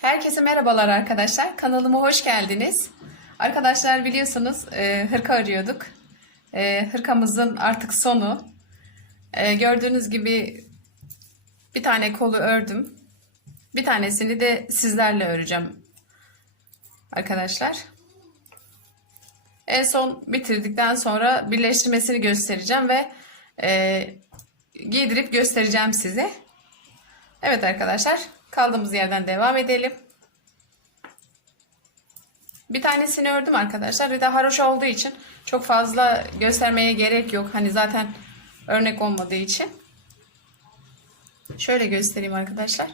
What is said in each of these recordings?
Herkese merhabalar arkadaşlar. Kanalıma hoş geldiniz. Arkadaşlar biliyorsunuz e, hırka arıyorduk. E, hırkamızın artık sonu. E, gördüğünüz gibi bir tane kolu ördüm. Bir tanesini de sizlerle öreceğim. Arkadaşlar. En son bitirdikten sonra birleştirmesini göstereceğim ve e, giydirip göstereceğim size. Evet arkadaşlar kaldığımız yerden devam edelim. Bir tanesini ördüm arkadaşlar. Bir de haroşa olduğu için çok fazla göstermeye gerek yok. Hani zaten örnek olmadığı için. Şöyle göstereyim arkadaşlar.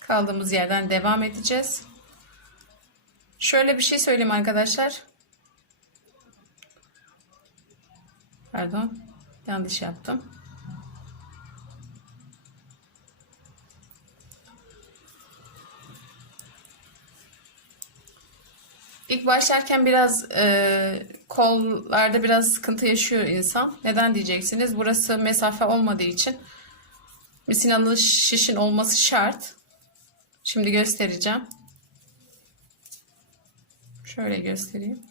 Kaldığımız yerden devam edeceğiz. Şöyle bir şey söyleyeyim arkadaşlar. Pardon. Yanlış yaptım. İlk başlarken biraz e, kollarda biraz sıkıntı yaşıyor insan. Neden diyeceksiniz? Burası mesafe olmadığı için misinalı şişin olması şart. Şimdi göstereceğim. Şöyle göstereyim.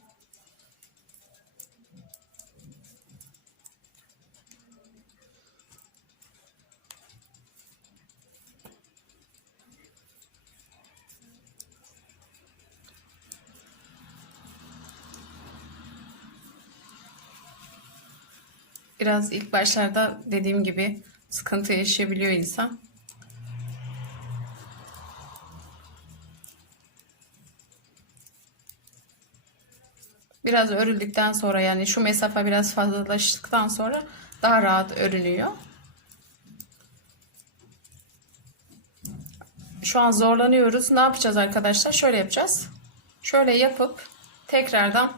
Biraz ilk başlarda dediğim gibi sıkıntı yaşayabiliyor insan. Biraz örüldükten sonra yani şu mesafe biraz fazlalaştıktan sonra daha rahat örünüyor. Şu an zorlanıyoruz. Ne yapacağız arkadaşlar? Şöyle yapacağız. Şöyle yapıp tekrardan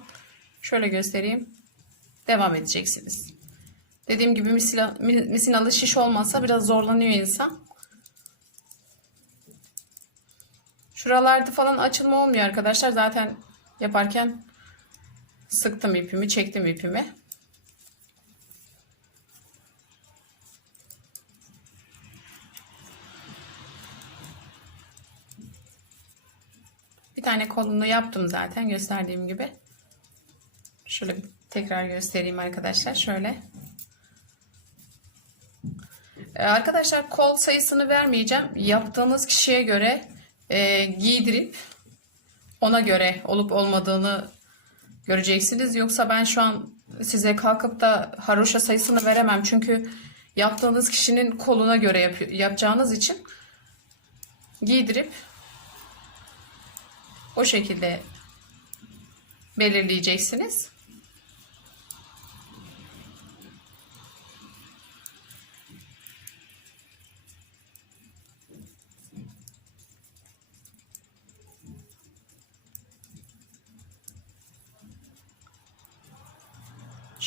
şöyle göstereyim. Devam edeceksiniz. Dediğim gibi misina, misinalı şiş olmazsa biraz zorlanıyor insan. Şuralarda falan açılma olmuyor arkadaşlar. Zaten yaparken sıktım ipimi, çektim ipimi. Bir tane kolunu yaptım zaten gösterdiğim gibi. Şöyle tekrar göstereyim arkadaşlar. Şöyle. Ee, arkadaşlar kol sayısını vermeyeceğim. Yaptığınız kişiye göre e, giydirip ona göre olup olmadığını göreceksiniz. Yoksa ben şu an size kalkıp da haroşa sayısını veremem. Çünkü yaptığınız kişinin koluna göre yap yapacağınız için giydirip o şekilde belirleyeceksiniz.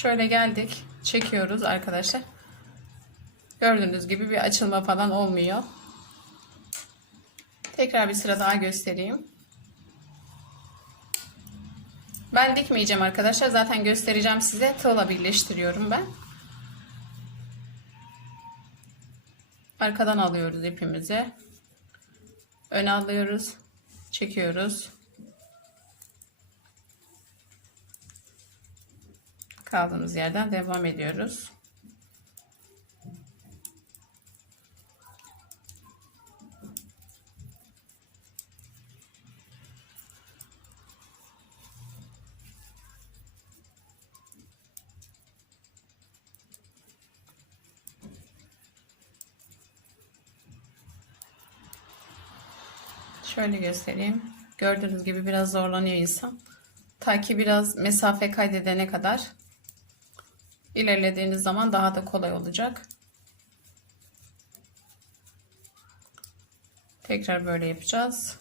Şöyle geldik. Çekiyoruz arkadaşlar. Gördüğünüz gibi bir açılma falan olmuyor. Tekrar bir sıra daha göstereyim. Ben dikmeyeceğim arkadaşlar. Zaten göstereceğim size. Tığla birleştiriyorum ben. Arkadan alıyoruz ipimizi. Öne alıyoruz. Çekiyoruz. Kaldığımız yerden devam ediyoruz. Şöyle göstereyim. Gördüğünüz gibi biraz zorlanıyor insan. Ta ki biraz mesafe kaydedene kadar ilerlediğiniz zaman daha da kolay olacak. Tekrar böyle yapacağız.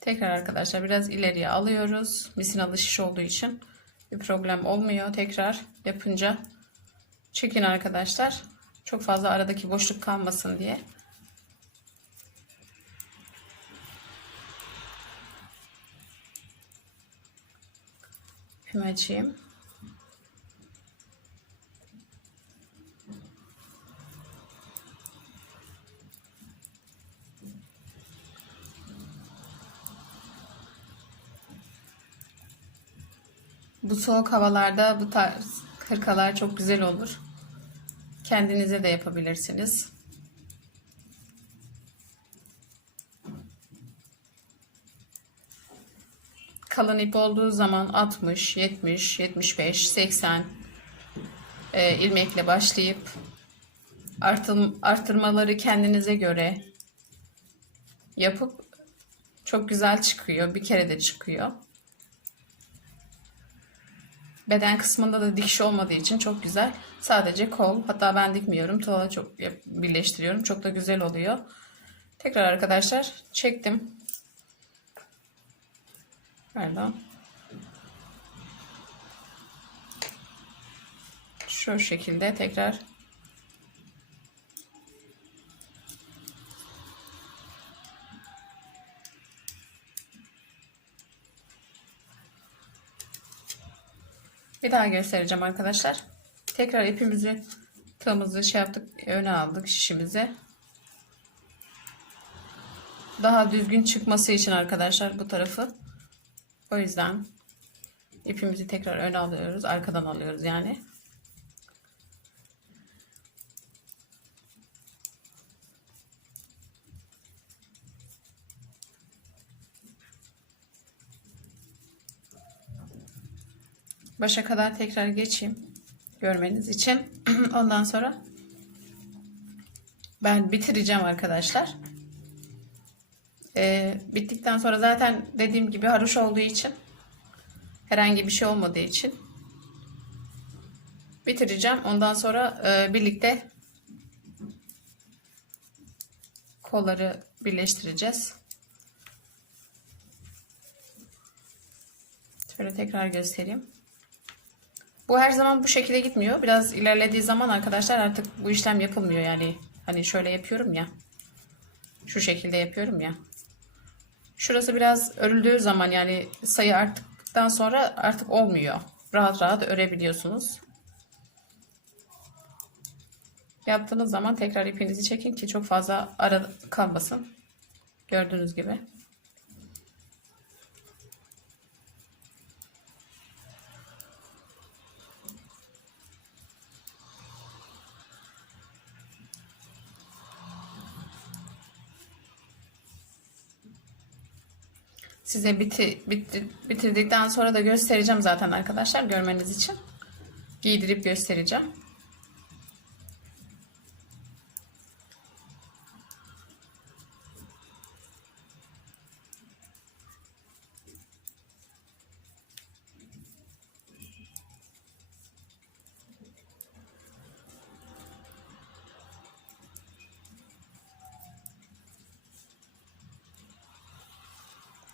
Tekrar arkadaşlar biraz ileriye alıyoruz. Misinalı şiş olduğu için bir problem olmuyor. Tekrar yapınca çekin arkadaşlar. Çok fazla aradaki boşluk kalmasın diye. Hemen açayım. Bu soğuk havalarda bu tarz hırkalar çok güzel olur. Kendinize de yapabilirsiniz. Kalın ip olduğu zaman 60, 70, 75, 80 e, ilmekle başlayıp artım, artırmaları kendinize göre yapıp çok güzel çıkıyor. Bir kere de çıkıyor. Beden kısmında da dikiş olmadığı için çok güzel. Sadece kol. Hatta ben dikmiyorum. Tuğla çok birleştiriyorum. Çok da güzel oluyor. Tekrar arkadaşlar çektim. Pardon. Şu şekilde tekrar Bir daha göstereceğim arkadaşlar. Tekrar ipimizi tığımızı şey yaptık öne aldık şişimize. Daha düzgün çıkması için arkadaşlar bu tarafı. O yüzden ipimizi tekrar öne alıyoruz. Arkadan alıyoruz yani. Başa kadar tekrar geçeyim. Görmeniz için. Ondan sonra ben bitireceğim arkadaşlar. Ee, bittikten sonra zaten dediğim gibi haroş olduğu için herhangi bir şey olmadığı için bitireceğim. Ondan sonra e, birlikte kolları birleştireceğiz. Şöyle tekrar göstereyim. Bu her zaman bu şekilde gitmiyor. Biraz ilerlediği zaman arkadaşlar artık bu işlem yapılmıyor yani. Hani şöyle yapıyorum ya. Şu şekilde yapıyorum ya. Şurası biraz örüldüğü zaman yani sayı arttıktan sonra artık olmuyor. Rahat rahat örebiliyorsunuz. Yaptığınız zaman tekrar ipinizi çekin ki çok fazla ara kalmasın. Gördüğünüz gibi. Size biti, bitti, bitirdikten sonra da göstereceğim zaten arkadaşlar görmeniz için. Giydirip göstereceğim.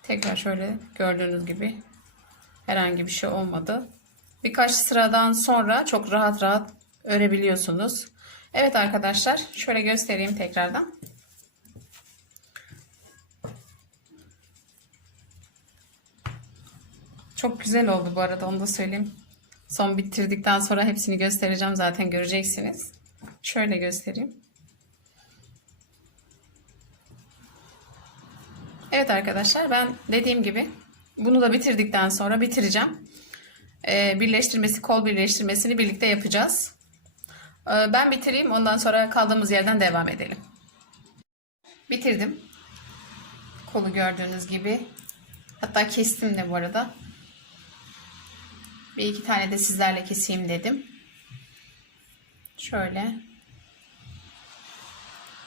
Tekrar şöyle gördüğünüz gibi herhangi bir şey olmadı. Birkaç sıradan sonra çok rahat rahat örebiliyorsunuz. Evet arkadaşlar şöyle göstereyim tekrardan. Çok güzel oldu bu arada onu da söyleyeyim. Son bitirdikten sonra hepsini göstereceğim zaten göreceksiniz. Şöyle göstereyim. Evet arkadaşlar ben dediğim gibi bunu da bitirdikten sonra bitireceğim. Ee, birleştirmesi, kol birleştirmesini birlikte yapacağız. Ee, ben bitireyim ondan sonra kaldığımız yerden devam edelim. Bitirdim. Kolu gördüğünüz gibi. Hatta kestim de bu arada. Bir iki tane de sizlerle keseyim dedim. Şöyle.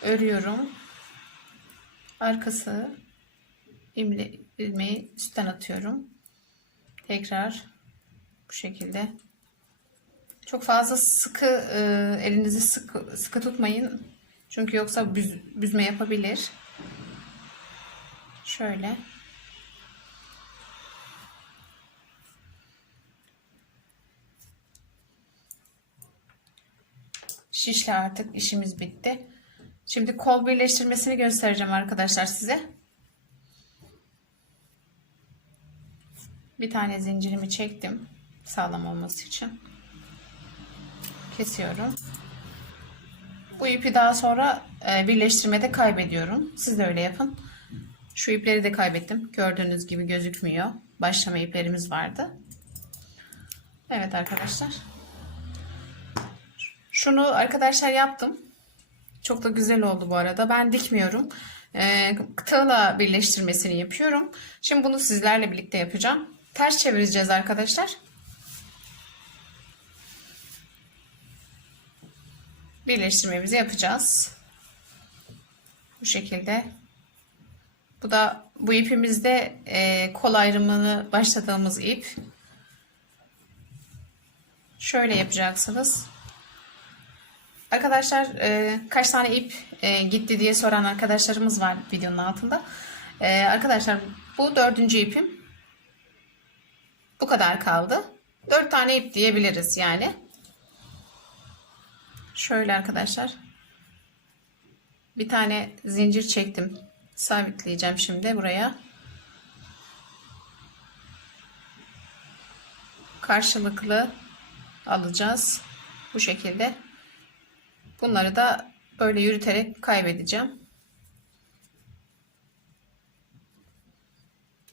Örüyorum. Arkası ilme, ilmeği üstten atıyorum. Tekrar bu şekilde. Çok fazla sıkı e, elinizi sıkı, sıkı tutmayın. Çünkü yoksa büz, büzme yapabilir. Şöyle. Şişle artık işimiz bitti. Şimdi kol birleştirmesini göstereceğim arkadaşlar size. Bir tane zincirimi çektim. Sağlam olması için. Kesiyorum. Bu ipi daha sonra e, birleştirmede kaybediyorum. Siz de öyle yapın. Şu ipleri de kaybettim. Gördüğünüz gibi gözükmüyor. Başlama iplerimiz vardı. Evet arkadaşlar. Şunu arkadaşlar yaptım. Çok da güzel oldu bu arada. Ben dikmiyorum. Ee, tığla birleştirmesini yapıyorum. Şimdi bunu sizlerle birlikte yapacağım. Ters çevireceğiz arkadaşlar. Birleştirmemizi yapacağız. Bu şekilde. Bu da bu ipimizde e, kol ayrımını başladığımız ip. Şöyle yapacaksınız. Arkadaşlar e, kaç tane ip e, gitti diye soran arkadaşlarımız var videonun altında. E, arkadaşlar bu dördüncü ipim. Bu kadar kaldı. Dört tane ip diyebiliriz yani. Şöyle arkadaşlar. Bir tane zincir çektim. Sabitleyeceğim şimdi buraya. Karşılıklı alacağız. Bu şekilde. Bunları da böyle yürüterek kaybedeceğim.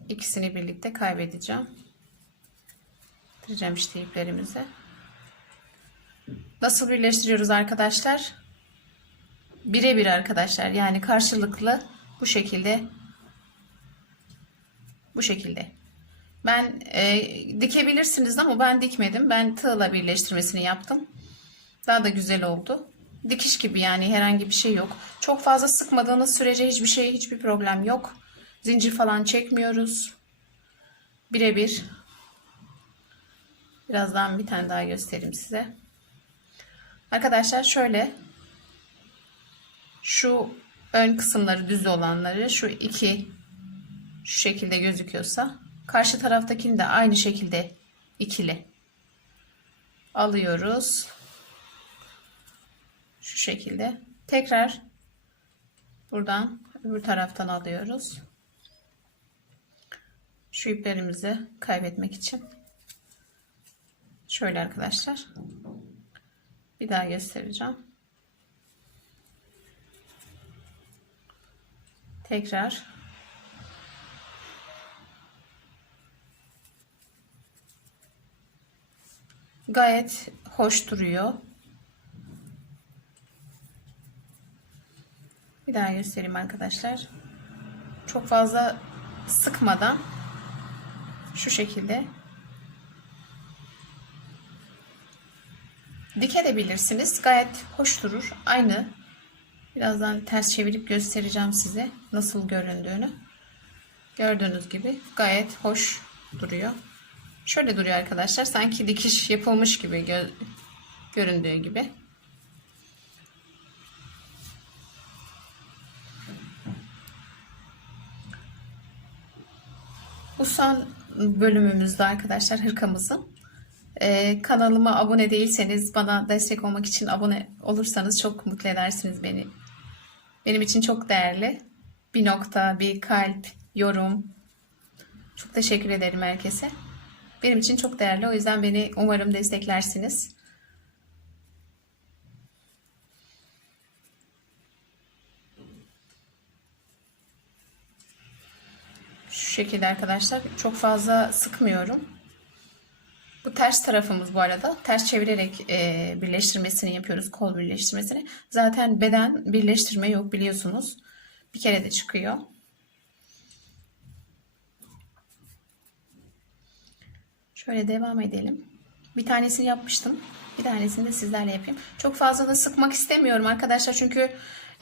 İkisini birlikte kaybedeceğim. Bitireceğim işte iplerimizi. Nasıl birleştiriyoruz arkadaşlar? Birebir arkadaşlar. Yani karşılıklı bu şekilde bu şekilde. Ben e, dikebilirsiniz ama ben dikmedim. Ben tığla birleştirmesini yaptım. Daha da güzel oldu. Dikiş gibi yani herhangi bir şey yok. Çok fazla sıkmadığınız sürece hiçbir şey, hiçbir problem yok. Zincir falan çekmiyoruz. Birebir. Birazdan bir tane daha göstereyim size. Arkadaşlar şöyle şu ön kısımları düz olanları şu iki şu şekilde gözüküyorsa karşı taraftakini de aynı şekilde ikili alıyoruz. Şu şekilde. Tekrar buradan öbür taraftan alıyoruz. Şu iplerimizi kaybetmek için. Şöyle arkadaşlar. Bir daha göstereceğim. Tekrar gayet hoş duruyor. Bir daha göstereyim arkadaşlar. Çok fazla sıkmadan şu şekilde dikebilirsiniz. Gayet hoş durur. Aynı. Birazdan ters çevirip göstereceğim size nasıl göründüğünü. Gördüğünüz gibi gayet hoş duruyor. Şöyle duruyor arkadaşlar. Sanki dikiş yapılmış gibi gö göründüğü gibi. Bu son bölümümüzde arkadaşlar hırkamızın. Ee, kanalıma abone değilseniz bana destek olmak için abone olursanız çok mutlu edersiniz beni. Benim için çok değerli. Bir nokta, bir kalp, yorum. Çok teşekkür ederim herkese. Benim için çok değerli. O yüzden beni umarım desteklersiniz. Şu şekilde arkadaşlar. Çok fazla sıkmıyorum. Bu ters tarafımız bu arada. Ters çevirerek e, birleştirmesini yapıyoruz. Kol birleştirmesini. Zaten beden birleştirme yok biliyorsunuz. Bir kere de çıkıyor. Şöyle devam edelim. Bir tanesini yapmıştım. Bir tanesini de sizlerle yapayım. Çok fazla da sıkmak istemiyorum arkadaşlar. Çünkü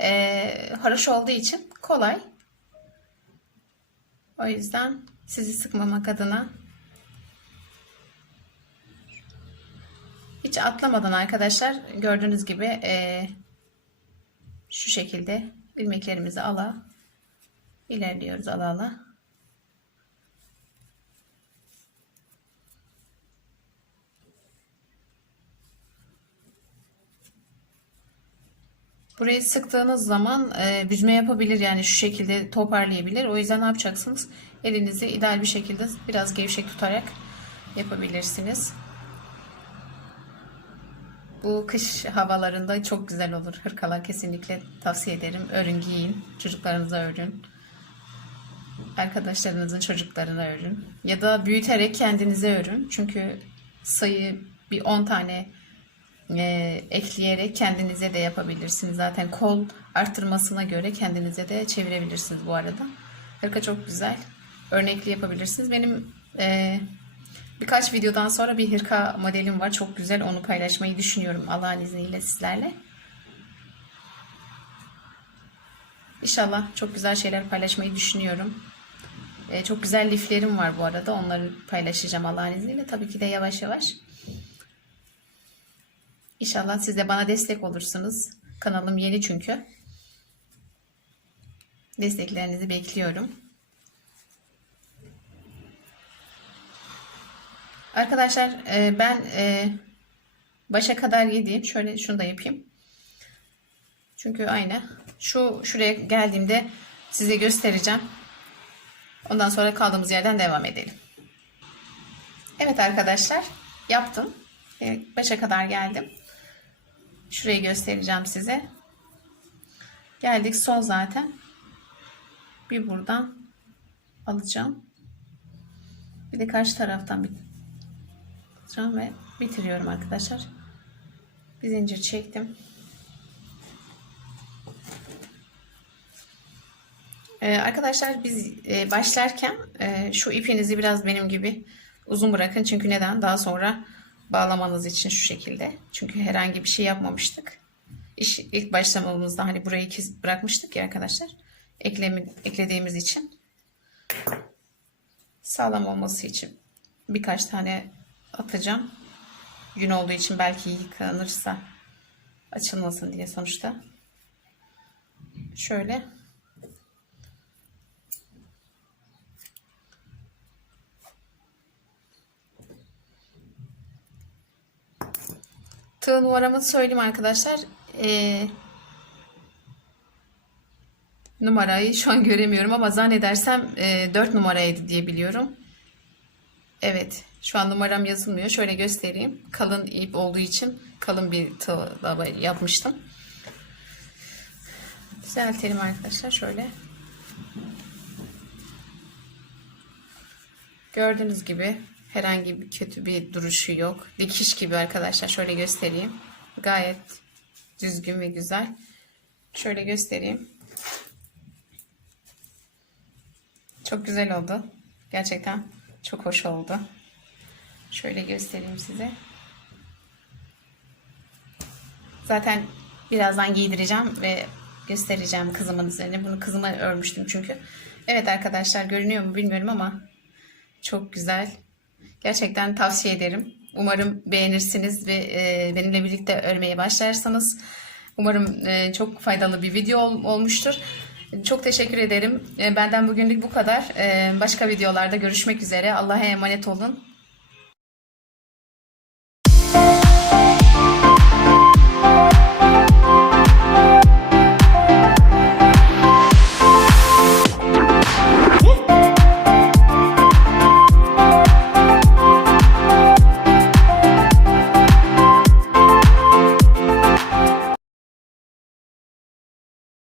e, haroş olduğu için kolay. O yüzden sizi sıkmamak adına hiç atlamadan arkadaşlar gördüğünüz gibi e, şu şekilde ilmeklerimizi ala ilerliyoruz ala ala. Burayı sıktığınız zaman e, büzme yapabilir yani şu şekilde toparlayabilir. O yüzden ne yapacaksınız? Elinizi ideal bir şekilde biraz gevşek tutarak yapabilirsiniz. Bu kış havalarında çok güzel olur. Hırkalar kesinlikle tavsiye ederim. Örün giyin. Çocuklarınıza örün. Arkadaşlarınızın çocuklarına örün. Ya da büyüterek kendinize örün. Çünkü sayı bir 10 tane e, ekleyerek kendinize de yapabilirsiniz. Zaten kol arttırmasına göre kendinize de çevirebilirsiniz bu arada. Hırka çok güzel. Örnekli yapabilirsiniz. Benim e, birkaç videodan sonra bir hırka modelim var. Çok güzel. Onu paylaşmayı düşünüyorum Allah'ın izniyle sizlerle. İnşallah çok güzel şeyler paylaşmayı düşünüyorum. E, çok güzel liflerim var bu arada. Onları paylaşacağım Allah'ın izniyle. Tabii ki de yavaş yavaş. İnşallah siz de bana destek olursunuz. Kanalım yeni çünkü. Desteklerinizi bekliyorum. Arkadaşlar e, ben e, başa kadar yediğim şöyle şunu da yapayım. Çünkü aynı. Şu şuraya geldiğimde size göstereceğim. Ondan sonra kaldığımız yerden devam edelim. Evet arkadaşlar yaptım. Evet, başa kadar geldim. Şurayı göstereceğim size. Geldik son zaten. Bir buradan alacağım. Bir de karşı taraftan bir alacağım ve bitiriyorum arkadaşlar. Bir zincir çektim. Ee, arkadaşlar biz e, başlarken e, şu ipinizi biraz benim gibi uzun bırakın. Çünkü neden? Daha sonra bağlamanız için şu şekilde. Çünkü herhangi bir şey yapmamıştık. İş, ilk başlamamızda hani burayı kes, bırakmıştık ya arkadaşlar. Eklemi, eklediğimiz için. Sağlam olması için birkaç tane atacağım. Gün olduğu için belki yıkanırsa açılmasın diye sonuçta. Şöyle. Tığ numaramı söyleyeyim arkadaşlar. Ee, numarayı şu an göremiyorum ama zannedersem e, 4 numaraydı diye biliyorum. Evet. Şu an numaram yazılmıyor. Şöyle göstereyim. Kalın ip olduğu için kalın bir tığla yapmıştım. Düzeltelim arkadaşlar. Şöyle. Gördüğünüz gibi herhangi bir kötü bir duruşu yok. Dikiş gibi arkadaşlar. Şöyle göstereyim. Gayet düzgün ve güzel. Şöyle göstereyim. Çok güzel oldu. Gerçekten çok hoş oldu. Şöyle göstereyim size. Zaten birazdan giydireceğim ve göstereceğim kızımın üzerine. Bunu kızıma örmüştüm çünkü. Evet arkadaşlar görünüyor mu bilmiyorum ama çok güzel. Gerçekten tavsiye ederim. Umarım beğenirsiniz ve e, benimle birlikte örmeye başlarsanız. Umarım e, çok faydalı bir video ol, olmuştur. Çok teşekkür ederim. E, benden bugünlük bu kadar. E, başka videolarda görüşmek üzere. Allah'a emanet olun.